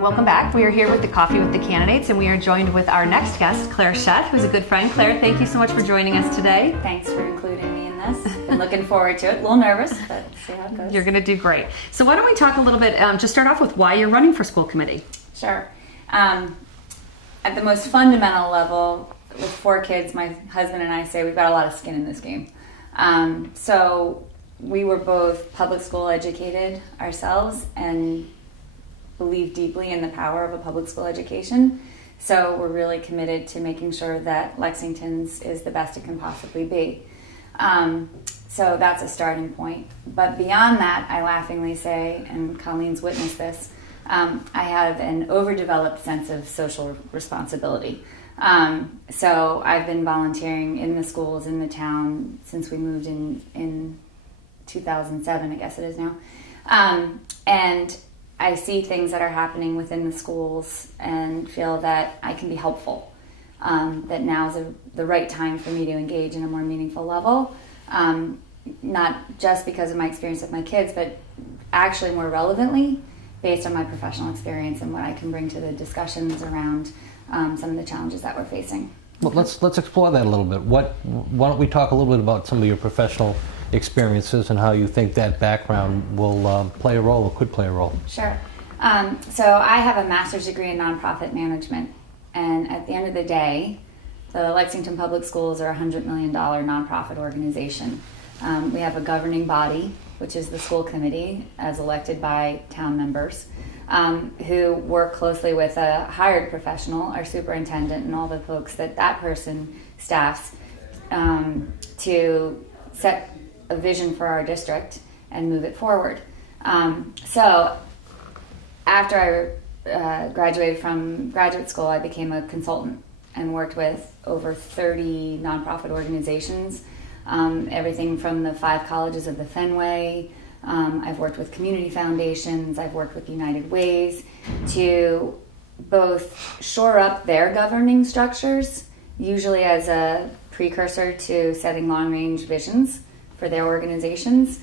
Welcome back. We are here with the Coffee with the Candidates, and we are joined with our next guest, Claire Sheth, who's a good friend. Claire, thank you so much for joining us today. Thanks for including me in this. Been looking forward to it. A little nervous, but see how it goes. You're going to do great. So why don't we talk a little bit, just start off with why you're running for school committee. Sure. At the most fundamental level, with 4 kids, my husband and I say we've got a lot of skin in this game. So we were both public school educated ourselves and believe deeply in the power of a public school education. So we're really committed to making sure that Lexington's is the best it can possibly be. So that's a starting point. But beyond that, I laughingly say, and Colleen's witnessed this, I have an overdeveloped sense of social responsibility. So I've been volunteering in the schools in the town since we moved in 2007, I guess it is now. And I see things that are happening within the schools and feel that I can be helpful, that now is the right time for me to engage in a more meaningful level, not just because of my experience with my kids, but actually more relevantly based on my professional experience and what I can bring to the discussions around some of the challenges that we're facing. Well, let's explore that a little bit. Why don't we talk a little bit about some of your professional experiences and how you think that background will play a role or could play a role? Sure. So I have a master's degree in nonprofit management, and at the end of the day, the Lexington Public Schools are a $100 million nonprofit organization. We have a governing body, which is the school committee, as elected by town members, who work closely with a hired professional, our superintendent, and all the folks that person staffs to set a vision for our district and move it forward. So after I graduated from graduate school, I became a consultant and worked with over 30 nonprofit organizations, everything from the 5 colleges of the Fenway. I've worked with community foundations, I've worked with United Ways to both shore up their governing structures, usually as a precursor to setting long-range visions for their organizations.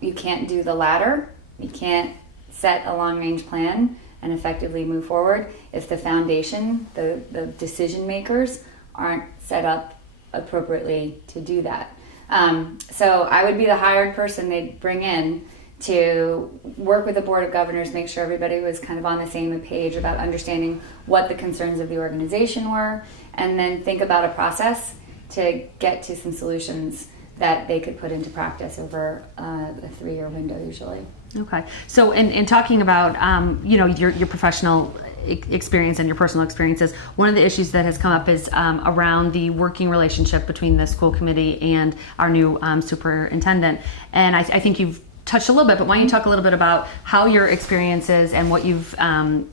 You can't do the latter. You can't set a long-range plan and effectively move forward if the foundation, the decision makers, aren't set up appropriately to do that. So I would be the hired person they'd bring in to work with the Board of Governors, make sure everybody was kind of on the same page about understanding what the concerns of the organization were, and then think about a process to get to some solutions that they could put into practice over a 3-year window usually. Okay. So in talking about, your professional experience and your personal experiences, one of the issues that has come up is around the working relationship between the school committee and our new superintendent. And I think you've touched a little bit, but why don't you talk a little bit about how your experiences and what you've,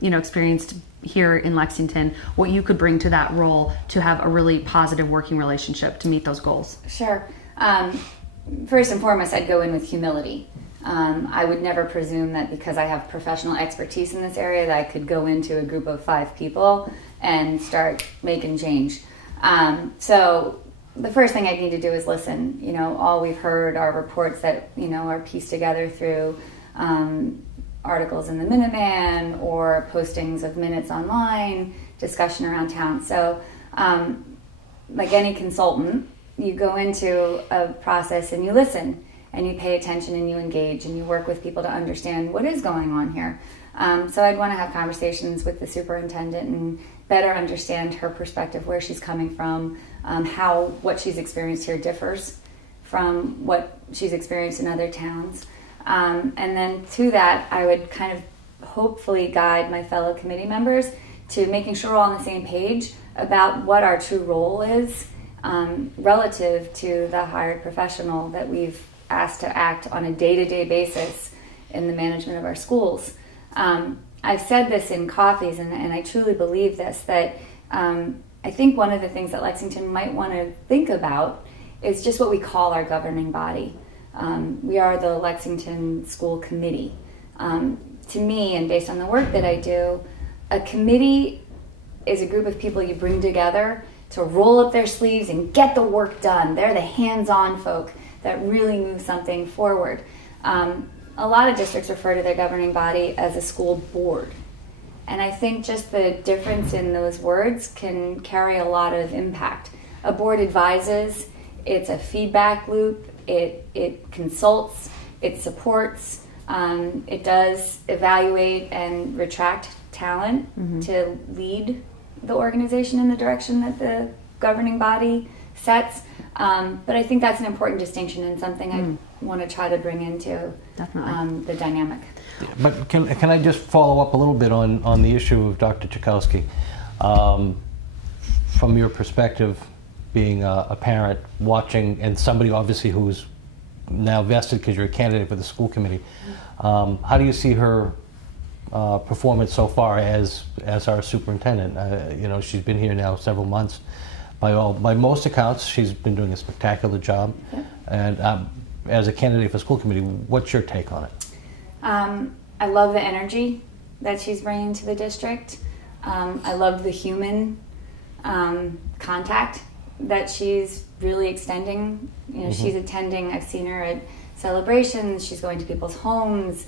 experienced here in Lexington, what you could bring to that role to have a really positive working relationship to meet those goals? Sure. First and foremost, I'd go in with humility. I would never presume that because I have professional expertise in this area that I could go into a group of 5 people and start making change. So the first thing I need to do is listen. All we've heard are reports that, are pieced together through articles in the Minuteman or postings of minutes online, discussion around town. So like any consultant, you go into a process and you listen and you pay attention and you engage and you work with people to understand what is going on here. So I'd want to have conversations with the superintendent and better understand her perspective, where she's coming from, how what she's experienced here differs from what she's experienced in other towns. And then to that, I would kind of hopefully guide my fellow committee members to making sure we're all on the same page about what our true role is relative to the hired professional that we've asked to act on a day-to-day basis in the management of our schools. I've said this in coffees, and I truly believe this, that I think one of the things that Lexington might want to think about is just what we call our governing body. We are the Lexington School Committee. To me, and based on the work that I do, a committee is a group of people you bring together to roll up their sleeves and get the work done. They're the hands-on folk that really move something forward. A lot of districts refer to their governing body as a school board. And I think just the difference in those words can carry a lot of impact. A board advises, it's a feedback loop, it consults, it supports, it does evaluate and retract talent to lead the organization in the direction that the governing body sets. But I think that's an important distinction and something I want to try to bring into the dynamic. But can I just follow up a little bit on the issue of Dr. Chakowski? From your perspective, being a parent, watching, and somebody obviously who's now vested because you're a candidate for the school committee, how do you see her performance so far as our superintendent? She's been here now several months. By most accounts, she's been doing a spectacular job. Yeah. And as a candidate for school committee, what's your take on it? I love the energy that she's bringing to the district. I love the human contact that she's really extending. She's attending, I've seen her at celebrations, she's going to people's homes.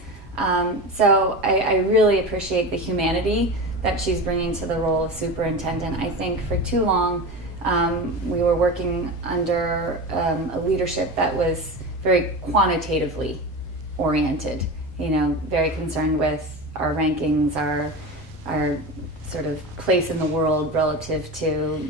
So I really appreciate the humanity that she's bringing to the role of superintendent. I think for too long, we were working under a leadership that was very quantitatively oriented, very concerned with our rankings, our sort of place in the world relative to,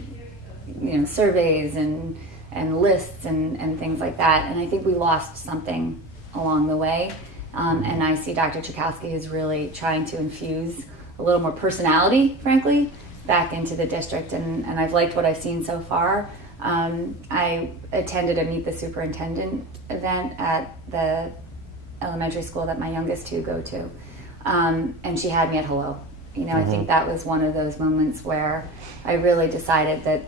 surveys and lists and things like that. And I think we lost something along the way. And I see Dr. Chakowski is really trying to infuse a little more personality, frankly, back into the district, and I've liked what I've seen so far. I attended a Meet the Superintendent event at the elementary school that my youngest two go to, and she had me at hello. I think that was one of those moments where I really decided that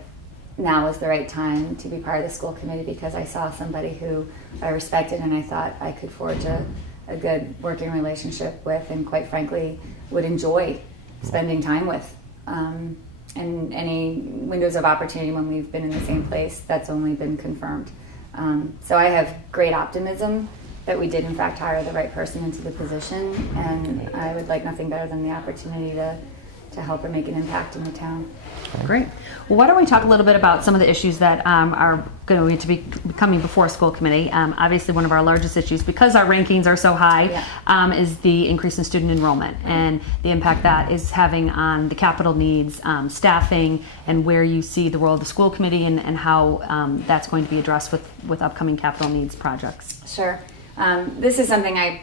now was the right time to be part of the school committee, because I saw somebody who I respected and I thought I could forge a good working relationship with, and quite frankly would enjoy spending time with. And any windows of opportunity when we've been in the same place, that's only been confirmed. So I have great optimism that we did in fact hire the right person into the position, and I would like nothing better than the opportunity to help her make an impact in the town. Great. Well, why don't we talk a little bit about some of the issues that are going to be coming before school committee. Obviously, one of our largest issues, because our rankings are so high, is the increase in student enrollment and the impact that is having on the capital needs, staffing, and where you see the role of the school committee and how that's going to be addressed with upcoming capital needs projects. Sure. This is something I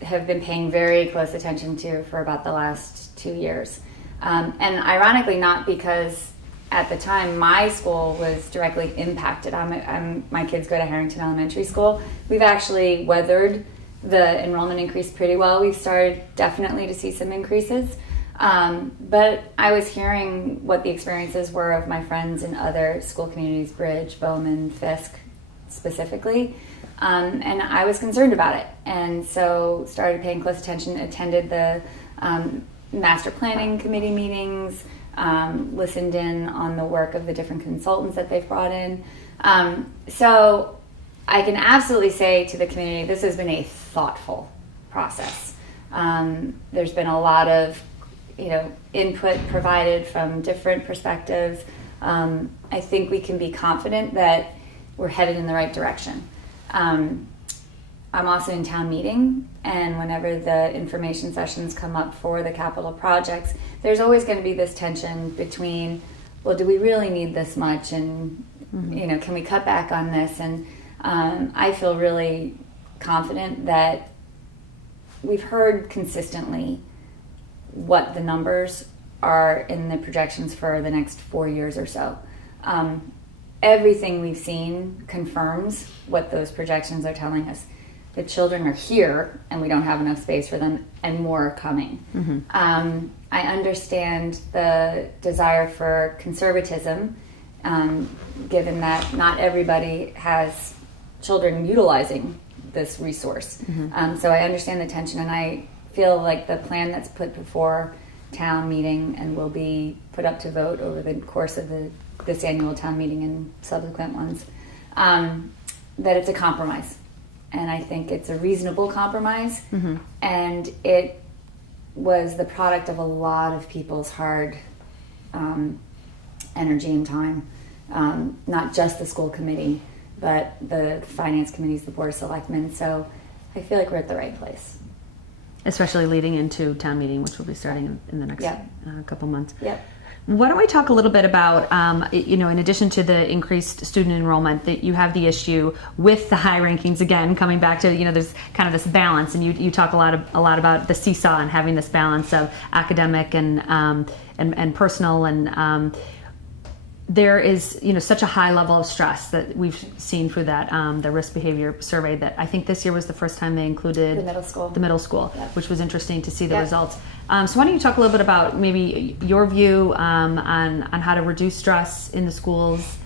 have been paying very close attention to for about the last 2 years. And ironically, not because at the time my school was directly impacted. My kids go to Harrington Elementary School. We've actually weathered the enrollment increase pretty well. We've started definitely to see some increases. But I was hearing what the experiences were of my friends in other school communities, Bridge, Bowman, Fisk specifically. And I was concerned about it. And so started paying close attention, attended the master planning committee meetings, listened in on the work of the different consultants that they've brought in. So I can absolutely say to the community, this has been a thoughtful process. There's been a lot of input provided from different perspectives. I think we can be confident that we're headed in the right direction. I'm also in town meeting, and whenever the information sessions come up for the capital projects, there's always going to be this tension between, well, do we really need this much, and can we cut back on this? And I feel really confident that we've heard consistently what the numbers are in the projections for the next 4 years or so. Everything we've seen confirms what those projections are telling us. The children are here, and we don't have enough space for them, and more are coming. I understand the desire for conservatism, given that not everybody has children utilizing this resource. So I understand the tension, and I feel like the plan that's put before town meeting and will be put up to vote over the course of this annual town meeting and subsequent ones, that it's a compromise. And I think it's a reasonable compromise, and it was the product of a lot of people's hard energy and time. Not just the school committee, but the finance committees, the board of selectmen. So I feel like we're at the right place. Especially leading into town meeting, which will be starting in the next Yep. couple months. Yep. Why don't we talk a little bit about, in addition to the increased student enrollment, that you have the issue with the high rankings again, coming back to, there's kind of this balance, and you talk a lot about the seesaw and having this balance of academic and personal, and there is, such a high level of stress that we've seen through that, the risk behavior survey, that I think this year was the first time they included The middle school. Yep. which was interesting to see the Yep. results. So why don't you talk a little bit about maybe your view on how to reduce stress in the schools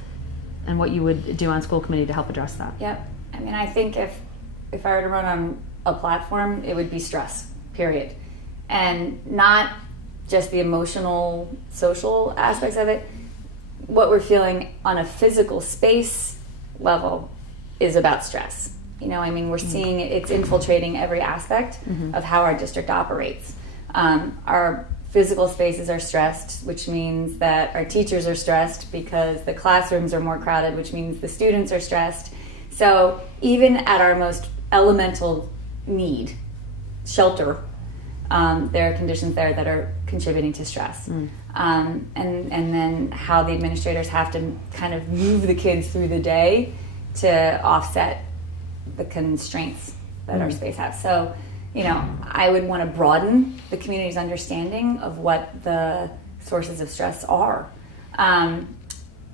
and what you would do on school committee to help address that? Yep. I mean, I think if I were to run on a platform, it would be stress, period. And not just the emotional, social aspects of it. What we're feeling on a physical space level is about stress. We're seeing it's infiltrating every aspect of how our district operates. Our physical spaces are stressed, which means that our teachers are stressed because the classrooms are more crowded, which means the students are stressed. So even at our most elemental need, shelter, there are conditions there that are contributing to stress. And then how the administrators have to kind of move the kids through the day to offset the constraints that our space has. So, I would want to broaden the community's understanding of what the sources of stress are.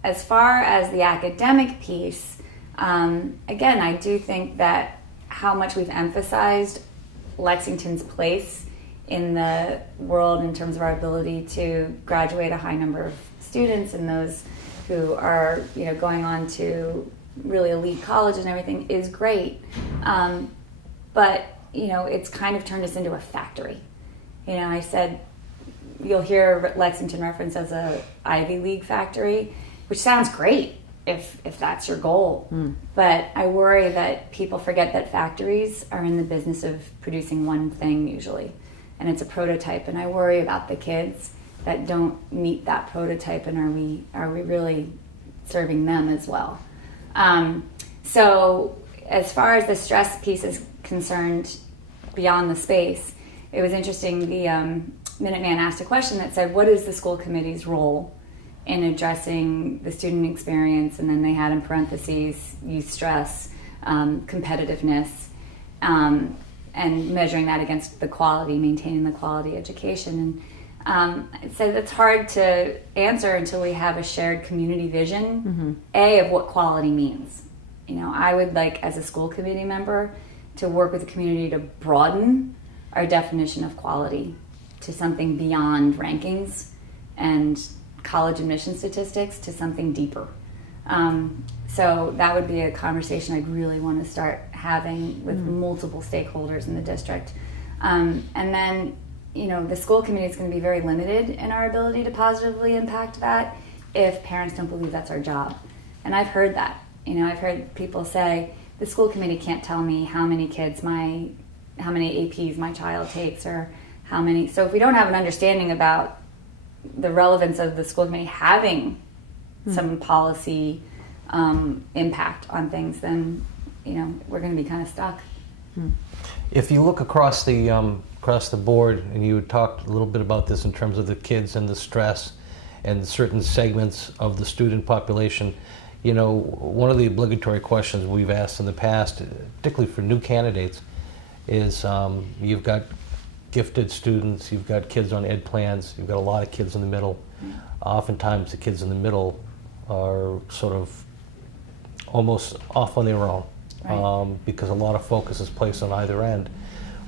As far as the academic piece, again, I do think that how much we've emphasized Lexington's place in the world in terms of our ability to graduate a high number of students, and those who are going on to really elite colleges and everything is great. But it's kind of turned us into a factory. I said you'll hear Lexington referenced as a Ivy League factory, which sounds great if that's your goal. But I worry that people forget that factories are in the business of producing one thing usually, and it's a prototype. And I worry about the kids that don't meet that prototype, and are we really serving them as well? So as far as the stress piece is concerned, beyond the space, it was interesting. The Minuteman asked a question that said, what is the school committee's role in addressing the student experience? And then they had in parentheses youth stress, competitiveness, and measuring that against the quality, maintaining the quality education. And it said it's hard to answer until we have a shared community vision, of what quality means. I would like, as a school committee member, to work with the community to broaden our definition of quality to something beyond rankings and college admission statistics, to something deeper. So that would be a conversation I'd really want to start having with multiple stakeholders in the district. And then, the school committee is going to be very limited in our ability to positively impact that if parents don't believe that's our job. And I've heard that. I've heard people say, the school committee can't tell me how many APs my child takes, or how many. So if we don't have an understanding about the relevance of the school committee having some policy impact on things, then we're going to be kind of stuck. If you look across the board, and you talked a little bit about this in terms of the kids and the stress and certain segments of the student population, one of the obligatory questions we've asked in the past, particularly for new candidates, is you've got gifted students, you've got kids on ed plans, you've got a lot of kids in the middle. Oftentimes the kids in the middle are sort of almost off on their own, right, because a lot of focus is placed on either end.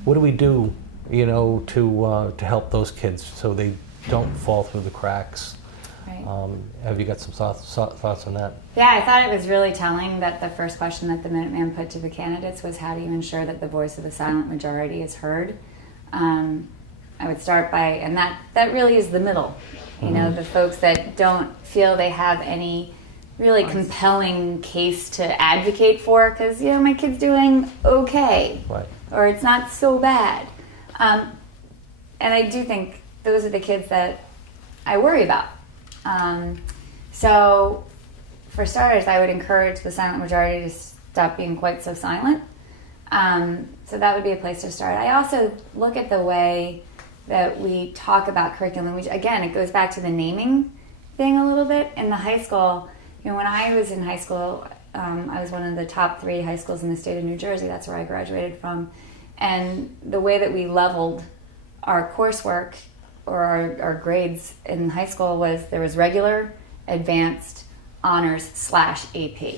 What do we do, to help those kids so they don't fall through the cracks? Right. Have you got some thoughts on that? Yeah, I thought it was really telling that the first question that the Minuteman put to the candidates was, how do you ensure that the voice of the silent majority is heard? I would start by, and that really is the middle. The folks that don't feel they have any really compelling case to advocate for, because, my kid's doing okay. Right. Or it's not so bad. I do think those are the kids that I worry about. So for starters, I would encourage the silent majority to stop being quite so silent. So that would be a place to start. I also look at the way that we talk about curriculum, which again, it goes back to the naming thing a little bit. In the high school, when I was in high school, I was one of the top 3 high schools in the state of New Jersey. That's where I graduated from. And the way that we leveled our coursework or our grades in high school was there was regular, advanced, honors / AP.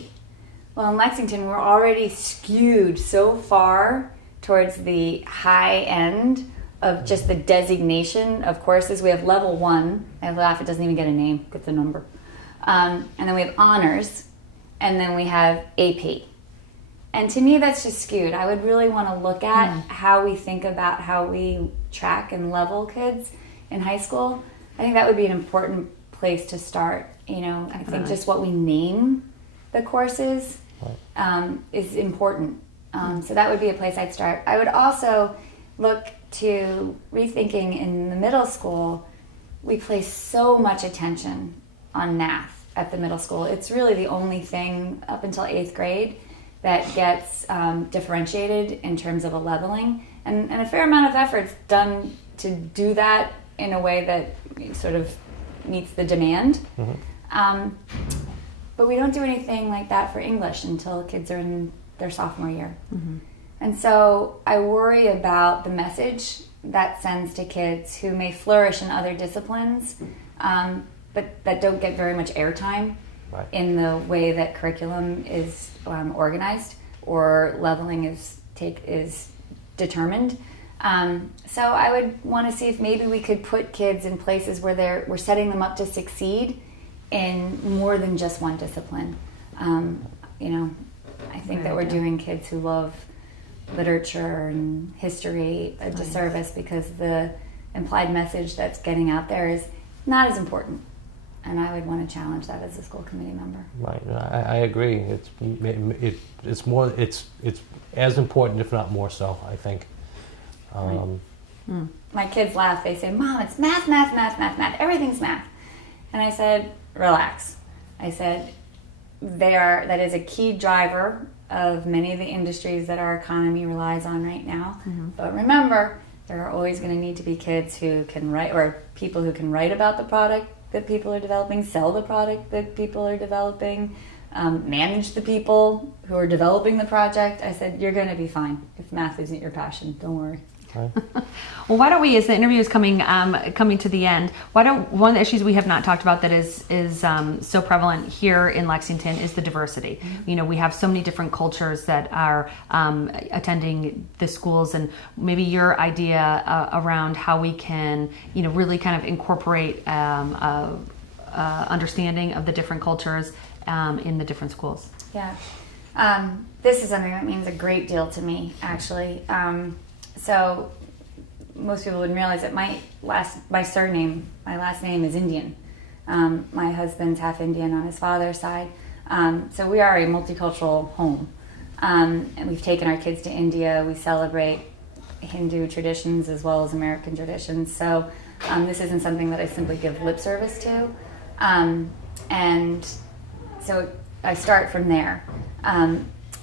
Well, in Lexington, we're already skewed so far towards the high end of just the designation of courses. We have level 1. I laugh, it doesn't even get a name, gets a number. And then we have honors, and then we have AP. And to me, that's just skewed. I would really want to look at how we think about how we track and level kids in high school. I think that would be an important place to start. I think just what we name the courses is important. So that would be a place I'd start. I would also look to rethinking in the middle school. We place so much attention on math at the middle school. It's really the only thing up until 8th grade that gets differentiated in terms of a leveling. And a fair amount of effort's done to do that in a way that sort of meets the demand. But we don't do anything like that for English until kids are in their sophomore year. And so I worry about the message that sends to kids who may flourish in other disciplines, but that don't get very much airtime in the way that curriculum is organized or leveling is determined. So I would want to see if maybe we could put kids in places where we're setting them up to succeed in more than just one discipline. I think that we're doing kids who love literature and history a disservice because the implied message that's getting out there is not as important. And I would want to challenge that as a school committee member. Right, I agree. It's more. It's as important, if not more so, I think. My kids laugh. They say, "Mom, it's math, math, math, math, math. Everything's math." And I said, "Relax." I said, that is a key driver of many of the industries that our economy relies on right now. But remember, there are always going to need to be kids who can write, or people who can write about the product that people are developing, sell the product that people are developing, manage the people who are developing the project. I said, you're going to be fine if math isn't your passion. Don't worry. Well, why don't we, as the interview is coming to the end, one of the issues we have not talked about that is so prevalent here in Lexington is the diversity. We have so many different cultures that are attending the schools, and maybe your idea around how we can, really kind of incorporate understanding of the different cultures in the different schools. Yeah. This is something that means a great deal to me, actually. So most people wouldn't realize that my last name is Indian. My husband's half Indian on his father's side. So we are a multicultural home. And we've taken our kids to India. We celebrate Hindu traditions as well as American traditions. So this isn't something that I simply give lip service to. And so I start from there.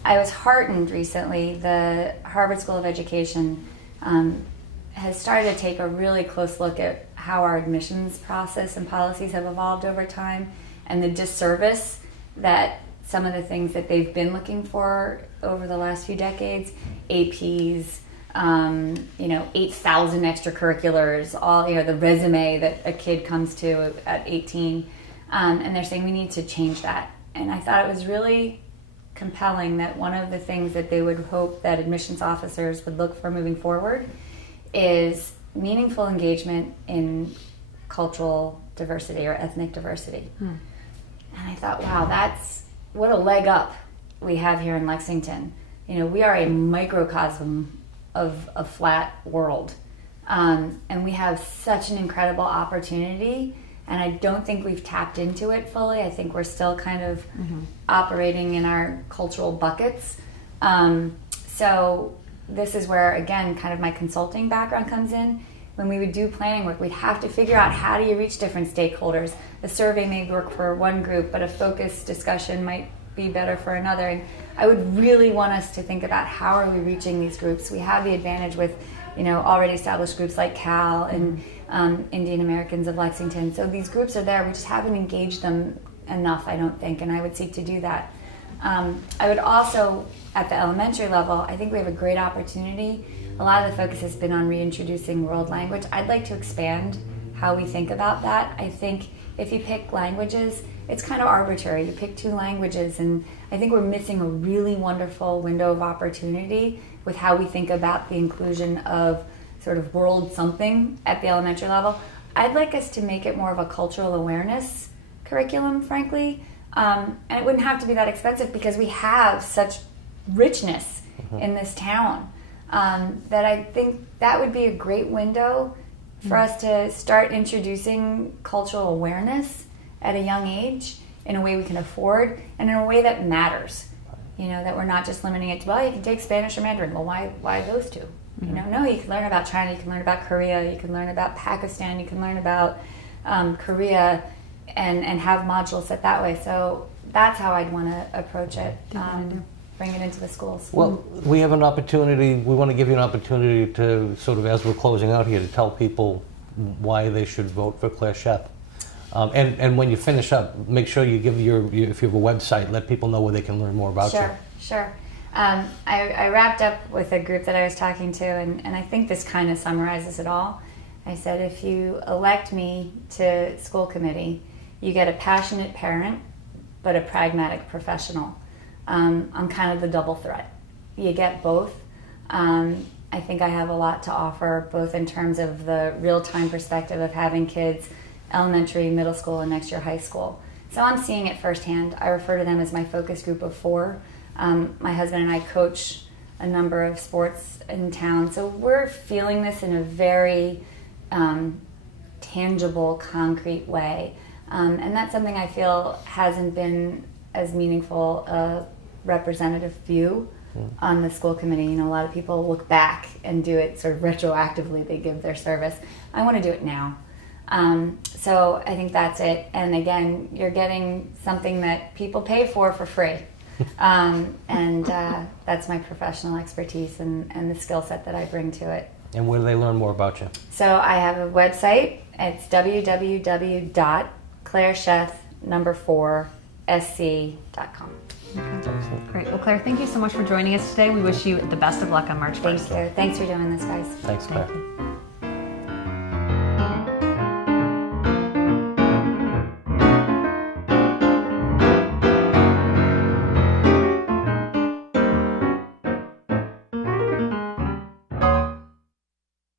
I was heartened recently. The Harvard School of Education has started to take a really close look at how our admissions process and policies have evolved over time, and the disservice that some of the things that they've been looking for over the last few decades, APs, 8,000 extracurriculars, all the resume that a kid comes to at 18, and they're saying we need to change that. And I thought it was really compelling that one of the things that they would hope that admissions officers would look for moving forward is meaningful engagement in cultural diversity or ethnic diversity. And I thought, wow, that's what a leg up we have here in Lexington. We are a microcosm of a flat world, and we have such an incredible opportunity. And I don't think we've tapped into it fully. I think we're still kind of operating in our cultural buckets. So this is where, again, kind of my consulting background comes in. when we would do planning work, we'd have to figure out how do you reach different stakeholders. The survey may work for one group, but a focused discussion might be better for another. And I would really want us to think about how are we reaching these groups. We have the advantage with, already established groups like CAL and Indian Americans of Lexington. So these groups are there. We just haven't engaged them enough, I don't think, and I would seek to do that. I would also, at the elementary level, I think we have a great opportunity. A lot of the focus has been on reintroducing world language. I'd like to expand how we think about that. I think if you pick languages, it's kind of arbitrary. You pick 2 languages, and I think we're missing a really wonderful window of opportunity with how we think about the inclusion of sort of world something at the elementary level. I'd like us to make it more of a cultural awareness curriculum, frankly. And it wouldn't have to be that expensive because we have such richness in this town that I think that would be a great window for us to start introducing cultural awareness at a young age in a way we can afford and in a way that matters. That we're not just limiting it to, well, you can take Spanish or Mandarin. Well, why those 2? No, you can learn about China, you can learn about Korea, you can learn about Pakistan, you can learn about Korea, and have modules set that way. So that's how I'd want to approach it. Bring it into the schools. Well, we have an opportunity, we want to give you an opportunity to sort of, as we're closing out here, to tell people why they should vote for Claire Sheth. And when you finish up, make sure you give if you have a website, let people know where they can learn more about you. Sure. I wrapped up with a group that I was talking to, and I think this kind of summarizes it all. I said, if you elect me to school committee, you get a passionate parent, but a pragmatic professional. I'm kind of the double threat. You get both. I think I have a lot to offer, both in terms of the real-time perspective of having kids elementary, middle school, and next year high school. So I'm seeing it firsthand. I refer to them as my focus group of 4. My husband and I coach a number of sports in town, so we're feeling this in a very tangible, concrete way. And that's something I feel hasn't been as meaningful a representative view on the school committee. A lot of people look back and do it sort of retroactively. They give their service. I want to do it now. So I think that's it. And again, you're getting something that people pay for free. And that's my professional expertise and the skill set that I bring to it. And where do they learn more about you? So I have a website. It's www.clairesheth4sc.com. Great. Well, Claire, thank you so much for joining us today. We wish you the best of luck on March 1st. Thank you. Thanks for doing this, guys. Thanks, Claire. Thank you.